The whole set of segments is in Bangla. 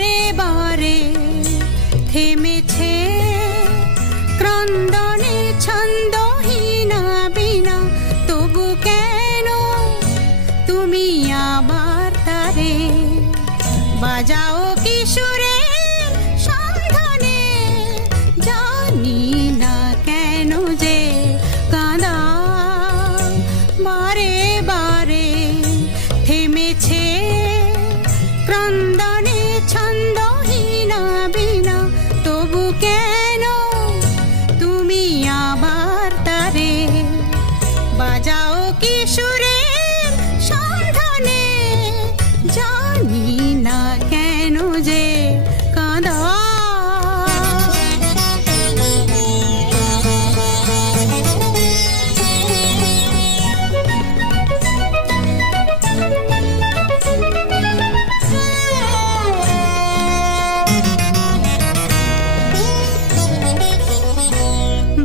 বারে বারে থেমেছে ক্রন্দনে ছন্দহীনা বিনা, তবু কেন তুমি আবার তারে বাজাও কিশোরের সন্ধানে, জানি না কেন যে কাঁদা বারে বারে থেমেছে ক্রন্দনে ছন্দহীনা বিনা, তবু কেন তুমি আবার তারে বাজাও কিশোরের সন্ধানে, জানি না কেন যে কাঁদা।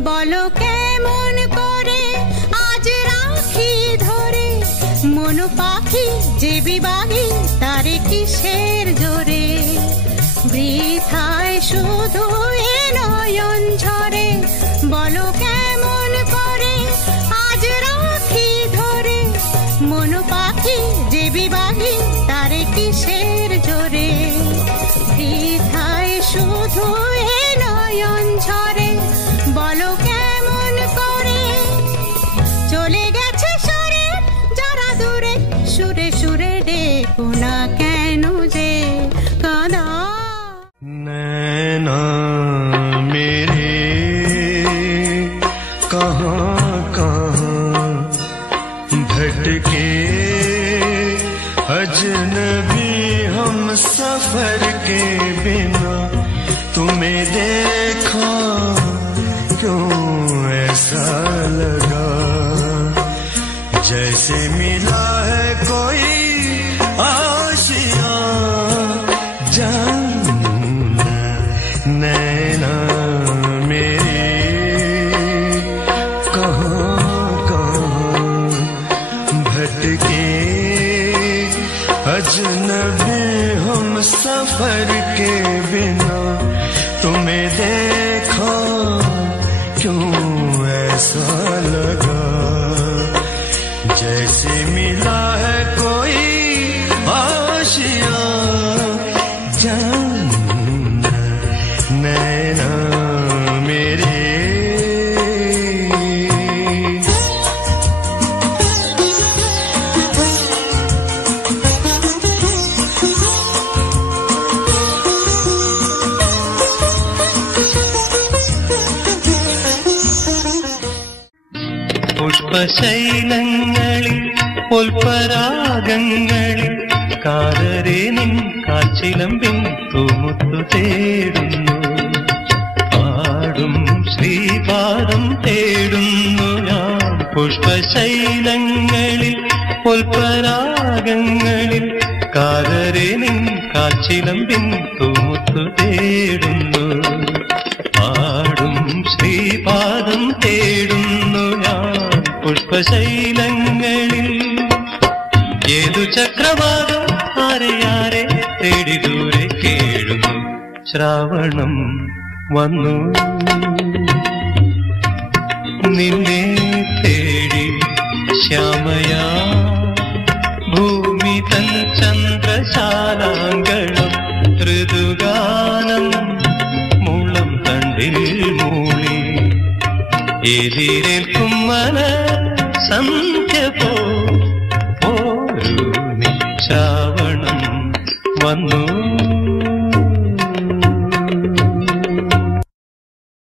বলো কেমন করে আজ রাখি ধরে মন পাখি যে বিবাহী তারে কিসের জোরে, বৃথায় শুধু এ নয়ন ঝরে। বলো কেমন করে আজ রাখি ধরে মন পাখি যে বিবাহী তারে কিসের জোরে, বৃথায় শুধু এ নয়ন ঝরে। বলো কেমন করে চলে গেছে সরে যারা দূরে, সুরে সুরে ডেকো না কেন যে কাঁদা। नैना मेरे कहाँ कहाँ भटके अजनबी हम सफर के बिना, तुम्हें देखा क्यों ऐसा लगा जैसे मिला है कोई आशिया, जानना नैना मेरे कहाँ कहाँ भटके अजनबी हम सफर के बिना, तुम्हें देखा क्यों ऐसा लगा जैसे मिला है कोई आशिया, जानना नैना मेरे। പുഷ്പശൈലങ്ങളിൽ പുൽപരാഗങ്ങളിൽ കാതരെ നിൻ കാച്ചിലമ്പിൻ തൂമുത്തു തേടുന്നു, പാടും ശ്രീപാദം തേടുന്നു ഞാൻ. പുഷ്പശൈലങ്ങളിൽ പുൽപരാഗങ്ങളിൽ കാതരെ നിൻ കാച്ചിലമ്പിൻ തൂമുത്തു തേടുന്നു, പാടും ശ്രീപാദം തേടുന്നു ഞാൻ പുഷ്പശൈലങ്ങളിൽ. ഏതു ചക്രവാകം ആരെ ആരെ തേടി ദൂരെ കേഴുന്നു, ശ്രാവണം വന്നു നിന്നെ തേടി ശ്യാമയാ ഭൂമി തൻ ചന്ദ്രശാലാങ്കണം, ഋതുഗാനം മുളം തണ്ടിൽ മൂളി എതിരേൽക്കും മന സന്ധ്യ പോരു ശ്രാവണം വന്നു.